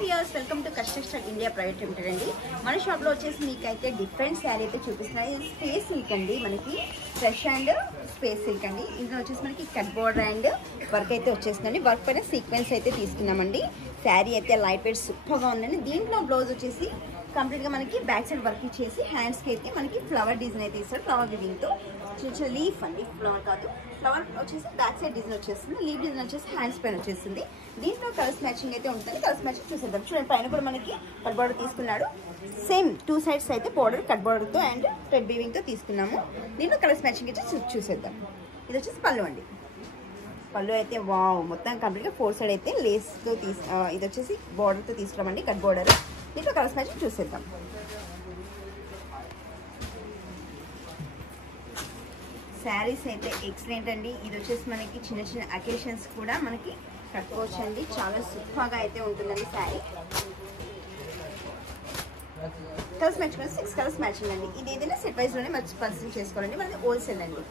Viewers welcome to custard India private limited అండి. మన షాప్లో వచ్చేసి మీకైతే డిఫరెంట్ శారీ అయితే చూపిస్తున్నాయి. స్పేస్ సిల్క్ అండి, మనకి ఫ్రెష్ అండ్ స్పేస్ సిల్క్ అండి. ఇందులో వచ్చేసి మనకి కట్ బోర్డర్ అండ్ వర్క్ అయితే వచ్చేసిందండి. వర్క్ పైన సీక్వెన్స్ అయితే తీసుకున్నామండి. శారీ అయితే లైట్ వెయిట్ సూపర్గా ఉందండి. దీంట్లో బ్లౌజ్ వచ్చేసి కంప్లీట్గా మనకి బ్యాక్ సైడ్ వర్క్ ఇచ్చేసి హ్యాండ్స్కి అయితే మనకి ఫ్లవర్ డిజైన్ అయితే ఇస్తారు. ఫ్లవర్ వివింగ్తో చిన్న చిన్న లీఫ్ అండి, ఫ్లవర్ కాదు, ఫ్లవర్ వచ్చేసి బ్యాక్ సైడ్ డిజైన్ వచ్చేస్తుంది. లీఫ్ డిజైన్ వచ్చేసి హ్యాండ్స్ పైన వచ్చేస్తుంది. దీంట్లో కలర్స్ మ్యాచింగ్ అయితే ఉంటుంది. కలర్స్ మ్యాచింగ్ చూసేద్దాం. చూడండి, పైన కూడా మనకి కట్ బోర్డర్ తీసుకున్నాడు. సేమ్ టూ సైడ్స్ అయితే బోర్డర్ కట్ బోర్డర్తో అండ్ థ్రెడ్ వీవింగ్తో తీసుకున్నాము. దీంట్లో కలర్స్ మ్యాచింగ్ అయితే చూసేద్దాం. ఇది వచ్చేసి పళ్ళు అండి. పళ్ళు అయితే వావ్, మొత్తం కంప్లీట్గా ఫోర్ సైడ్ అయితే లేస్తో ఇది వచ్చేసి బోర్డర్తో తీసుకున్నామండి, కట్ బోర్డర్. దీంట్లో కలర్స్ మ్యాచింగ్ చూసేద్దాం. శారీస్ అయితే ఎక్సలెంట్ అండి. ఇది వచ్చేసి మనకి చిన్న చిన్న అకేషన్స్ కూడా మనకి కట్టుకోవచ్చు అండి. చాలా సూపర్గా అయితే ఉంటుందండి sari. Colours matching 6 colours matching అండి. ఇది ఏదైనా సెట్ వైజ్లోనే మంచి పర్సన్ చేసుకోవాలండి. మనకి హోల్సేల్ అండి.